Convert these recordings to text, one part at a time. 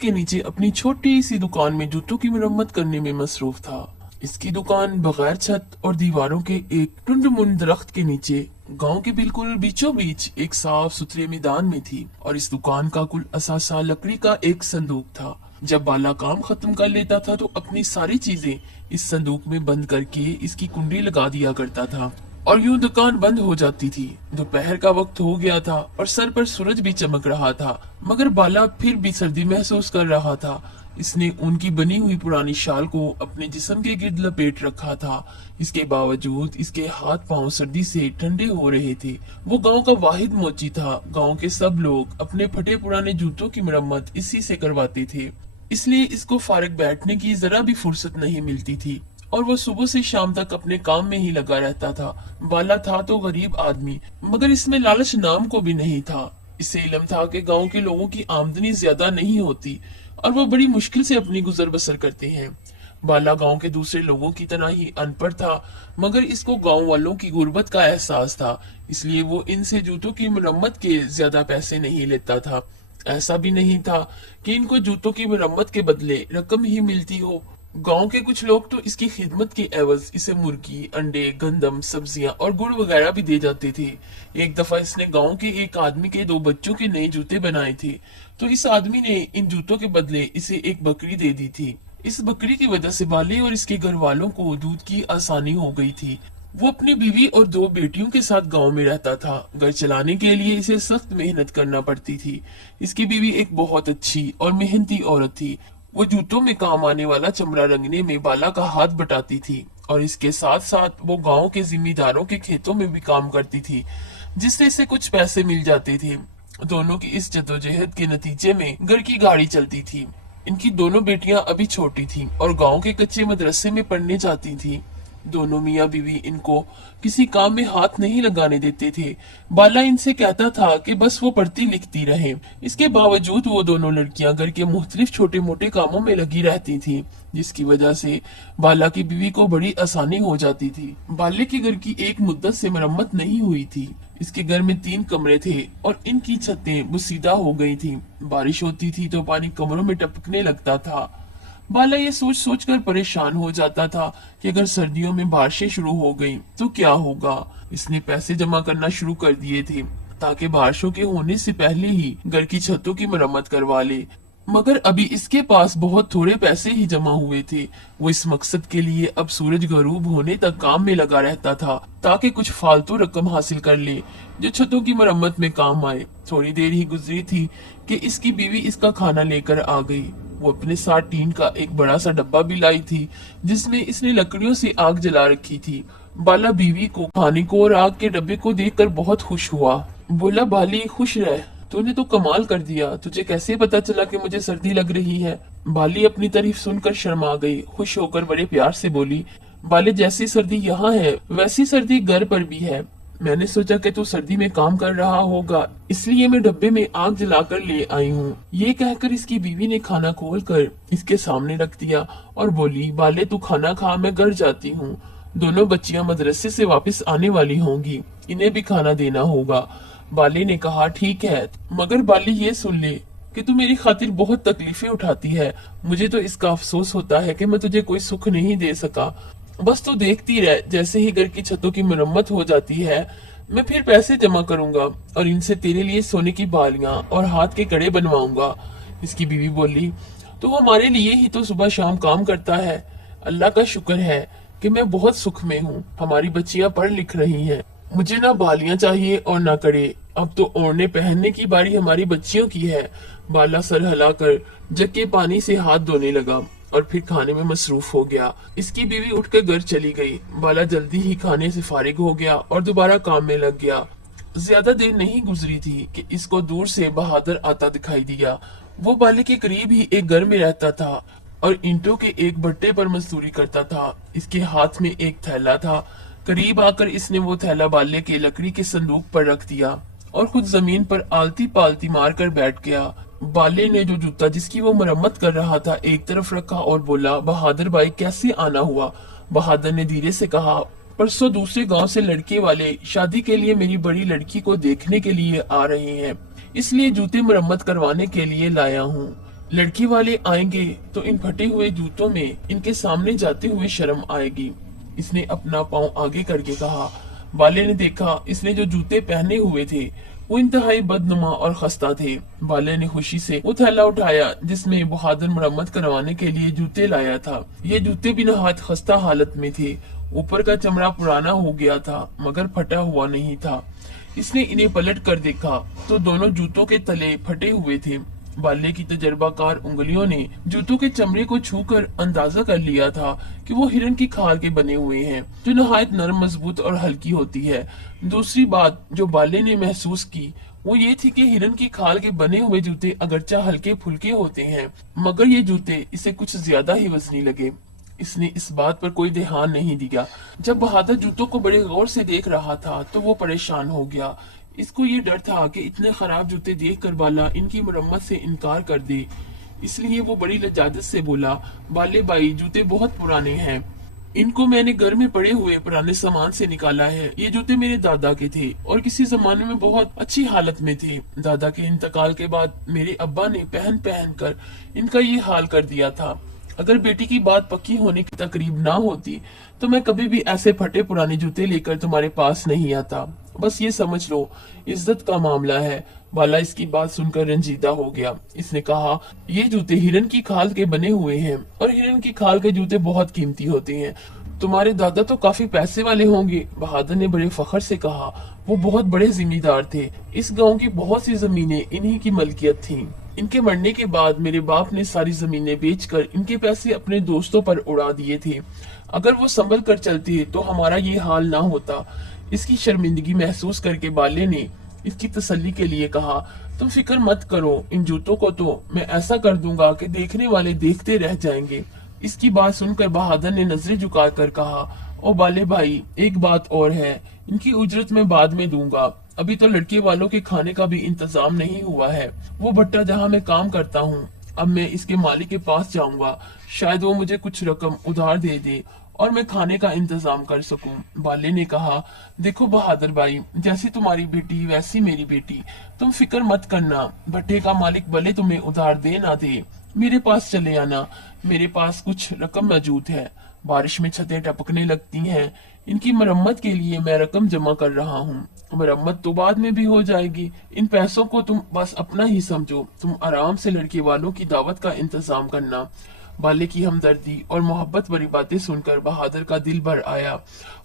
के नीचे अपनी छोटी सी दुकान में जूतों की मरम्मत करने में मसरूफ था। इसकी दुकान बगैर छत और दीवारों के एक टुंड-मुंड दरख्त के नीचे गांव के बिल्कुल बीचों बीच एक साफ सुथरे मैदान में थी और इस दुकान का कुल असासा लकड़ी का एक संदूक था। जब बाला काम खत्म कर लेता था तो अपनी सारी चीजें इस संदूक में बंद करके इसकी कुंडी लगा दिया करता था और यूं दुकान बंद हो जाती थी। दोपहर का वक्त हो गया था और सर पर सूरज भी चमक रहा था, मगर बाला फिर भी सर्दी महसूस कर रहा था। इसने उनकी बनी हुई पुरानी शाल को अपने जिस्म के गिर्द लपेट रखा था। इसके बावजूद इसके हाथ पांव सर्दी से ठंडे हो रहे थे। वो गांव का वाहिद मोची था। गांव के सब लोग अपने फटे पुराने जूतों की मरम्मत इसी से करवाते थे, इसलिए इसको फारग बैठने की जरा भी फुर्सत नहीं मिलती थी और वो सुबह से शाम तक अपने काम में ही लगा रहता था। बाला था तो गरीब आदमी, मगर इसमें लालच नाम को भी नहीं था। इसे इल्म था कि गांव के लोगों की आमदनी ज्यादा नहीं होती और वो बड़ी मुश्किल से अपनी गुजर बसर करते हैं। बाला गांव के दूसरे लोगों की तरह ही अनपढ़ था, मगर इसको गांव वालों की गुर्बत का एहसास था, इसलिए वो इनसे जूतों की मरम्मत के ज्यादा पैसे नहीं लेता था। ऐसा भी नहीं था कि इनको जूतों की मरम्मत के बदले रकम ही मिलती हो। गांव के कुछ लोग तो इसकी खिदमत के एवज इसे मुर्गी, अंडे, गंदम, सब्जियां और गुड़ वगैरह भी दे जाते थे। एक दफा इसने गांव के एक आदमी के 2 बच्चों के नए जूते बनाए थे, तो इस आदमी ने इन जूतों के बदले इसे एक बकरी दे दी थी। इस बकरी की वजह से बाले और इसके घर वालों को दूध की आसानी हो गई थी। वो अपनी बीवी और 2 बेटियों के साथ गांव में रहता था। घर चलाने के लिए इसे सख्त मेहनत करना पड़ती थी। इसकी बीवी एक बहुत अच्छी और मेहनती औरत थी। वो जूतों में काम आने वाला चमड़ा रंगने में बाला का हाथ बटाती थी और इसके साथ साथ वो गांव के जिम्मेदारों के खेतों में भी काम करती थी, जिससे इसे कुछ पैसे मिल जाते थे। दोनों की इस जद्दोजहद के नतीजे में घर की गाड़ी चलती थी। इनकी दोनों बेटियां अभी छोटी थीं और गांव के कच्चे मदरसे में पढ़ने जाती थीं। दोनों मियाँ बीवी इनको किसी काम में हाथ नहीं लगाने देते थे। बाला इनसे कहता था कि बस वो पढ़ती लिखती रहे। इसके बावजूद वो दोनों लड़कियां घर के मुख्तलिफ छोटे मोटे कामों में लगी रहती थीं, जिसकी वजह से बाला की बीवी को बड़ी आसानी हो जाती थी। बाले के घर की एक मुद्दत से मरम्मत नहीं हुई थी। इसके घर में 3 कमरे थे और इनकी छतें बुसीदा हो गई थी। बारिश होती थी तो पानी कमरों में टपकने लगता था। बाला ये सोच सोच कर परेशान हो जाता था कि अगर सर्दियों में बारिशें शुरू हो गईं तो क्या होगा। इसने पैसे जमा करना शुरू कर दिए थे ताकि बारिशों के होने से पहले ही घर की छतों की मरम्मत करवा ले, मगर अभी इसके पास बहुत थोड़े पैसे ही जमा हुए थे। वो इस मकसद के लिए अब सूरज गरूब होने तक काम में लगा रहता था ताकि कुछ फालतू रकम हासिल कर ले जो छतों की मरम्मत में काम आए। थोड़ी देर ही गुजरी थी कि इसकी बीवी इसका खाना लेकर आ गई। वो अपने साथ टीन का एक बड़ा सा डब्बा भी लाई थी जिसमें इसने लकड़ियों से आग जला रखी थी। बाला बीवी को खाने को और आग के डब्बे को देखकर बहुत खुश हुआ। बोला, बाली खुश रह, तूने तो कमाल कर दिया। तुझे कैसे पता चला कि मुझे सर्दी लग रही है? बाली अपनी तारीफ सुनकर शर्मा गई। खुश होकर बड़े प्यार से बोली, बाले जैसी सर्दी यहाँ है वैसी सर्दी घर पर भी है। मैंने सोचा कि तू सर्दी में काम कर रहा होगा, इसलिए मैं डब्बे में आग जलाकर ले आई हूँ। ये कहकर इसकी बीवी ने खाना खोलकर इसके सामने रख दिया और बोली, बाले तू खाना खा, मैं घर जाती हूँ। दोनों बच्चियां मदरसे से वापस आने वाली होंगी, इन्हें भी खाना देना होगा। बाली ने कहा, ठीक है, मगर बाली ये सुन ले कि तू मेरी खातिर बहुत तकलीफें उठाती है। मुझे तो इसका अफसोस होता है कि मैं तुझे कोई सुख नहीं दे सका। बस तू देखती रह, जैसे ही घर की छतों की मरम्मत हो जाती है मैं फिर पैसे जमा करूंगा और इनसे तेरे लिए सोने की बालियां और हाथ के कड़े बनवाऊंगा। इसकी बीवी बोली, तो हमारे लिए ही तो सुबह शाम काम करता है। अल्लाह का शुक्र है कि मैं बहुत सुख में हूँ। हमारी बच्चियां पढ़ लिख रही हैं। मुझे ना बालियां चाहिए और ना कड़े। अब तो ओढ़ने पहनने की बारी हमारी बच्चियों की है। बाला सर हिलाकर जग के पानी से हाथ धोने लगा और फिर खाने में मसरूफ हो गया। इसकी बीवी उठकर घर चली गई। बाला जल्दी ही खाने से फारिग हो गया और दोबारा काम में लग गया। ज्यादा देर नहीं गुजरी थी कि इसको दूर से बहादुर आता दिखाई दिया। वो बाले के करीब ही एक घर में रहता था और ईंटों के एक भट्टे पर मजदूरी करता था। इसके हाथ में एक थैला था। करीब आकर इसने वो थैला बाले के लकड़ी के संदूक पर रख दिया और खुद जमीन पर आलती पालती मार कर बैठ गया। बाले ने जो जूता जिसकी वो मरम्मत कर रहा था एक तरफ रखा और बोला, बहादुर भाई कैसे आना हुआ? बहादुर ने धीरे से कहा, परसों दूसरे गांव से लड़के वाले शादी के लिए मेरी बड़ी लड़की को देखने के लिए आ रहे हैं, इसलिए जूते मरम्मत करवाने के लिए लाया हूँ। लड़के वाले आएंगे तो इन फटे हुए जूतों में इनके सामने जाते हुए शर्म आएगी। इसने अपना पांव आगे करके कहा। बाले ने देखा इसने जो जूते पहने हुए थे वो इंतहाई बदनुमा और खस्ता थे। बाले ने खुशी से वो थैला उठाया जिसमें बहादुर मरम्मत करवाने के लिए जूते लाया था। ये जूते भी नहायत खस्ता हालत में थे। ऊपर का चमड़ा पुराना हो गया था मगर फटा हुआ नहीं था। इसने इन्हें पलट कर देखा तो दोनों जूतों के तले फटे हुए थे। बाले की तजर्बाकार उंगलियों ने जूतों के चमड़े को छूकर अंदाजा कर लिया था कि वो हिरन की खाल के बने हुए हैं जो नहायत नरम, मजबूत और हल्की होती है। दूसरी बात जो बाले ने महसूस की वो ये थी कि हिरन की खाल के बने हुए जूते अगरचा हल्के फुल्के होते हैं मगर ये जूते इसे कुछ ज्यादा ही वजनी लगे। इसने इस बात पर कोई ध्यान नहीं दिया। जब बहादुर जूतों को बड़े गौर से देख रहा था तो वो परेशान हो गया। इसको ये डर था कि इतने खराब जूते देखकर बाला इनकी मरम्मत से इनकार कर दे। इसलिए वो बड़ी लजाजत से बोला, बाले भाई जूते बहुत पुराने हैं। इनको मैंने घर में पड़े हुए पुराने सामान से निकाला है। ये जूते मेरे दादा के थे और किसी जमाने में बहुत अच्छी हालत में थे। दादा के इंतकाल के बाद मेरे अब्बा ने पहन पहन कर इनका ये हाल कर दिया था। अगर बेटी की बात पक्की होने की तकरीब ना होती तो मैं कभी भी ऐसे फटे पुराने जूते लेकर तुम्हारे पास नहीं आता। बस ये समझ लो इज्जत का मामला है। बाला इसकी बात सुनकर रंजीदा हो गया। इसने कहा, ये जूते हिरन की खाल के बने हुए हैं और हिरन की खाल के जूते बहुत कीमती होते हैं। तुम्हारे दादा तो काफी पैसे वाले होंगे। बहादुर ने बड़े फख्र से कहा। वो बहुत बड़े जिम्मेदार थे। इस गांव की बहुत सी जमीनें इन्हीं की मलकियत थीं। इनके मरने के बाद मेरे बाप ने सारी जमीनें बेचकर इनके पैसे अपने दोस्तों पर उड़ा दिए थे। अगर वो संभल कर चलते तो हमारा ये हाल ना होता। इसकी शर्मिंदगी महसूस करके बाले ने इसकी तसल्ली के लिए कहा, तुम फिक्र मत करो, इन जूतों को तो मैं ऐसा कर दूंगा कि देखने वाले देखते रह जाएंगे। इसकी बात सुनकर बहादुर ने नजरें झुकाकर कहा, ओ बाले भाई एक बात और है, इनकी उजरत मैं बाद में दूंगा। अभी तो लड़के वालों के खाने का भी इंतजाम नहीं हुआ है। वो भट्टा जहाँ मैं काम करता हूँ, अब मैं इसके मालिक के पास जाऊंगा। शायद वो मुझे कुछ रकम उधार दे दे और मैं खाने का इंतजाम कर सकूं। बाले ने कहा, देखो बहादुर भाई, जैसी तुम्हारी बेटी वैसी मेरी बेटी। तुम फिक्र मत करना। भट्टे का मालिक भले तुम्हें उधार दे ना दे, मेरे पास चले आना। मेरे पास कुछ रकम मौजूद है। बारिश में छतें टपकने लगती हैं। इनकी मरम्मत के लिए मैं रकम जमा कर रहा हूँ। मरम्मत तो बाद में भी हो जाएगी। इन पैसों को तुम बस अपना ही समझो। तुम आराम से लड़के वालों की दावत का इंतजाम करना। बाले की हमदर्दी और मोहब्बत भरी बातें सुनकर बहादुर का दिल भर आया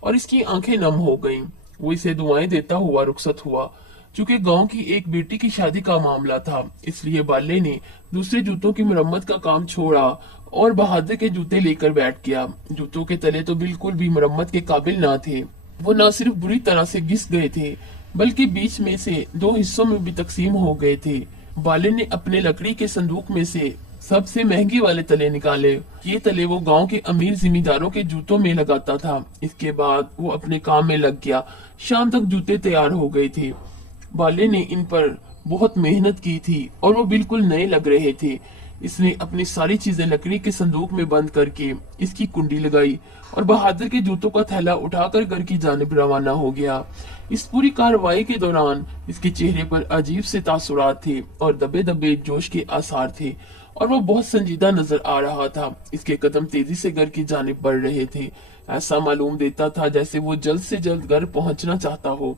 और इसकी आंखें नम हो गईं। वो इसे दुआएं देता हुआ रुखसत हुआ। चूंकि गांव की एक बेटी की शादी का मामला था, इसलिए बाले ने दूसरे जूतों की मरम्मत का काम छोड़ा और बहादुर के जूते लेकर बैठ गया। जूतों के तले तो बिल्कुल भी मरम्मत के काबिल ना थे। वो न सिर्फ बुरी तरह से घिस गए थे बल्कि बीच में से दो हिस्सों में भी तकसीम हो गए थे। बाले ने अपने लकड़ी के संदूक में से सबसे महंगे वाले तले निकाले। ये तले वो गांव के अमीर जिम्मेदारों के जूतों में लगाता था। इसके बाद वो अपने काम में लग गया। शाम तक जूते तैयार हो गए थे। बाले ने इन पर बहुत मेहनत की थी और वो बिल्कुल नए लग रहे थे। इसने अपनी सारी चीजें लकड़ी के संदूक में बंद करके इसकी कुंडी लगाई और बहादुर के जूतों का थैला उठाकर घर की जानिब रवाना हो गया। इस पूरी कार्रवाई के दौरान इसके चेहरे पर अजीब से तासुरात थे और दबे दबे जोश के आसार थे और वो बहुत संजीदा नजर आ रहा था। इसके कदम तेजी से घर की जानिब बढ़ रहे थे। ऐसा मालूम देता था जैसे वो जल्द से जल्द घर पहुंचना चाहता हो।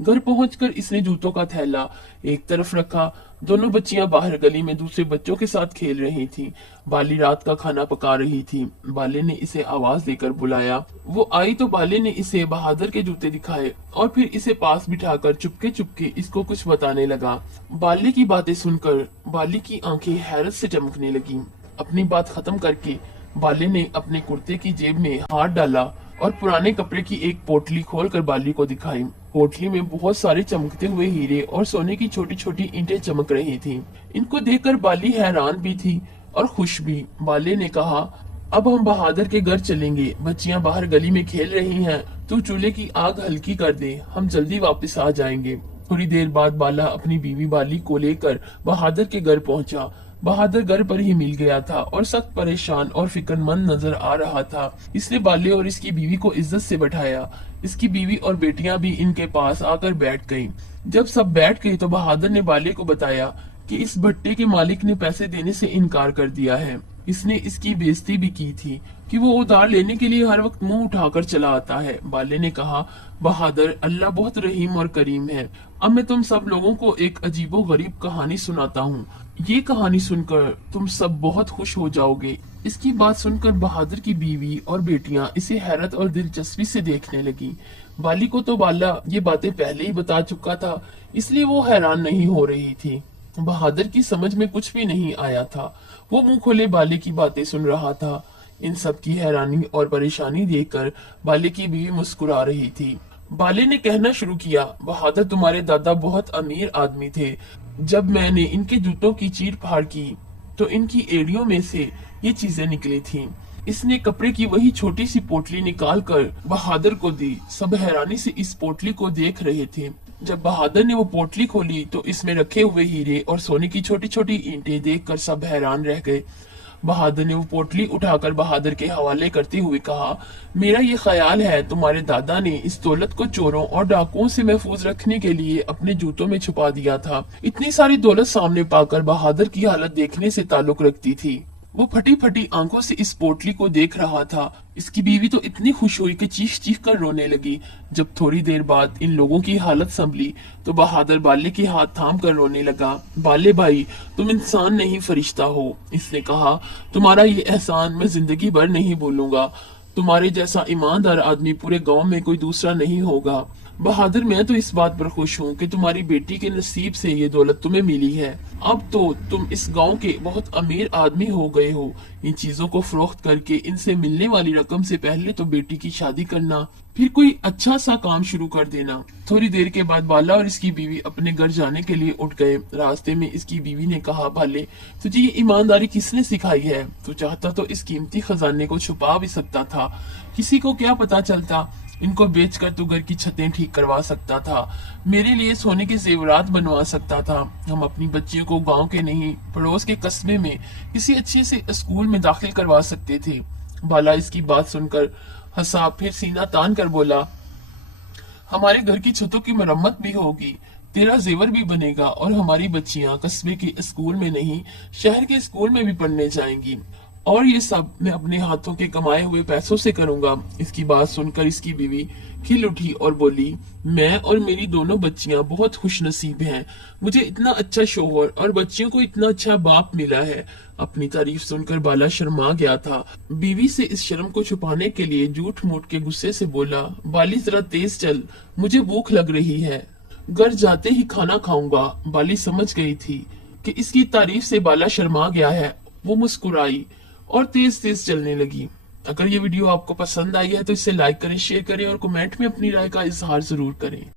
घर पहुंचकर इसने जूतों का थैला एक तरफ रखा। दोनों बच्चियां बाहर गली में दूसरे बच्चों के साथ खेल रही थीं। बाली रात का खाना पका रही थी। बाले ने इसे आवाज देकर बुलाया। वो आई तो बाले ने इसे बहादुर के जूते दिखाए और फिर इसे पास बिठाकर चुपके चुपके इसको कुछ बताने लगा। बाले की बातें सुनकर बाली की आंखें हैरत से चमकने लगी। अपनी बात खत्म करके बाले ने अपने कुर्ते की जेब में हाथ डाला और पुराने कपड़े की एक पोटली खोलकर बाली को दिखाई। पोटली में बहुत सारे चमकते हुए हीरे और सोने की छोटी छोटी ईंटें चमक रही थीं। इनको देखकर बाली हैरान भी थी और खुश भी। बाले ने कहा, अब हम बहादुर के घर चलेंगे। बच्चियां बाहर गली में खेल रही हैं। तू चूल्हे की आग हल्की कर दे, हम जल्दी वापस आ जाएंगे। थोड़ी देर बाद बाला अपनी बीवी बाली को लेकर बहादुर के घर पहुंचा। बहादुर घर पर ही मिल गया था और सख्त परेशान और फिक्रमंद नजर आ रहा था। इसने बाले और इसकी बीवी को इज्जत से बैठाया। इसकी बीवी और बेटियां भी इनके पास आकर बैठ गईं। जब सब बैठ गए तो बहादुर ने बाले को बताया कि इस भट्टे के मालिक ने पैसे देने से इनकार कर दिया है। इसने इसकी बेइज्जती भी की थी कि वो उधार लेने के लिए हर वक्त मुंह उठाकर चला आता है। बाले ने कहा, बहादुर, अल्लाह बहुत रहीम और करीम है। अब मैं तुम सब लोगों को एक अजीबो गरीब कहानी सुनाता हूँ। ये कहानी सुनकर तुम सब बहुत खुश हो जाओगे। इसकी बात सुनकर बहादुर की बीवी और बेटियां इसे हैरत और दिलचस्पी से देखने लगी। बाली को तो बाला ये बातें पहले ही बता चुका था, इसलिए वो हैरान नहीं हो रही थी। बहादुर की समझ में कुछ भी नहीं आया था। वो मुंह खोले बाले की बातें सुन रहा था। इन सब की हैरानी और परेशानी देखकर बाले की बीवी मुस्कुरा रही थी। बाले ने कहना शुरू किया, बहादुर, तुम्हारे दादा बहुत अमीर आदमी थे। जब मैंने इनके जूतों की चीर फाड़ की तो इनकी एड़ियों में से ये चीजें निकली थीं। इसने कपड़े की वही छोटी सी पोटली निकाल कर बहादुर को दी। सब हैरानी से इस पोटली को देख रहे थे। जब बहादुर ने वो पोटली खोली तो इसमें रखे हुए हीरे और सोने की छोटी छोटी ईंटें देखकर सब हैरान रह गए। बहादुर ने वो पोटली उठाकर बहादुर के हवाले करते हुए कहा, मेरा ये ख्याल है तुम्हारे दादा ने इस दौलत को चोरों और डाकुओं से महफूज रखने के लिए अपने जूतों में छुपा दिया था। इतनी सारी दौलत सामने पाकर बहादुर की हालत देखने से ताल्लुक रखती थी। वो फटी फटी आंखों से इस पोटली को देख रहा था। इसकी बीवी तो इतनी खुश हुई कि चीख चीख कर रोने लगी। जब थोड़ी देर बाद इन लोगों की हालत संभली तो बहादुर बाले के हाथ थाम कर रोने लगा। बाले भाई, तुम इंसान नहीं फरिश्ता हो। इसने कहा, तुम्हारा ये एहसान मैं जिंदगी भर नहीं भूलूंगा। तुम्हारे जैसा ईमानदार आदमी पूरे गांव में कोई दूसरा नहीं होगा। बहादुर, मैं तो इस बात पर खुश हूँ कि तुम्हारी बेटी के नसीब से ये दौलत तुम्हें मिली है। अब तो तुम इस गांव के बहुत अमीर आदमी हो गए हो। इन चीजों को फरोख्त करके इनसे मिलने वाली रकम से पहले तो बेटी की शादी करना, फिर कोई अच्छा सा काम शुरू कर देना। थोड़ी देर के बाद बाला और इसकी बीवी अपने घर जाने के लिए उठ गए। रास्ते में इसकी बीवी ने कहा, भाले, तुझे ये ईमानदारी किसने सिखाई है? तू चाहता तो इस कीमती खजाने को छुपा भी सकता था। किसी को क्या पता चलता? इनको बेचकर तू घर की छतें ठीक करवा सकता था, मेरे लिए सोने के जेवरात बनवा सकता था। हम अपनी बच्चियों को गांव के नहीं पड़ोस के कस्बे में किसी अच्छे से स्कूल में दाखिल करवा सकते थे। बाला इसकी बात सुनकर हंसा, फिर सीना तान कर बोला, हमारे घर की छतों की मरम्मत भी होगी, तेरा जेवर भी बनेगा और हमारी बच्चियां कस्बे के स्कूल में नहीं शहर के स्कूल में भी पढ़ने जाएंगी। और ये सब मैं अपने हाथों के कमाए हुए पैसों से करूंगा। इसकी बात सुनकर इसकी बीवी खिल उठी और बोली, मैं और मेरी दोनों बच्चियां बहुत खुशनसीब हैं। मुझे इतना अच्छा शोहर और बच्चियों को इतना अच्छा बाप मिला है। अपनी तारीफ सुनकर बाला शर्मा गया था। बीवी से इस शर्म को छुपाने के लिए झूठ मूठ के गुस्से से बोला, बाली जरा तेज चल, मुझे भूख लग रही है, घर जाते ही खाना खाऊंगा। बाली समझ गई थी कि इसकी तारीफ से बाला शर्मा गया है। वो मुस्कुराई और तेज तेज चलने लगी। अगर ये वीडियो आपको पसंद आई है तो इसे लाइक करें, शेयर करें और कमेंट में अपनी राय का इजहार जरूर करें।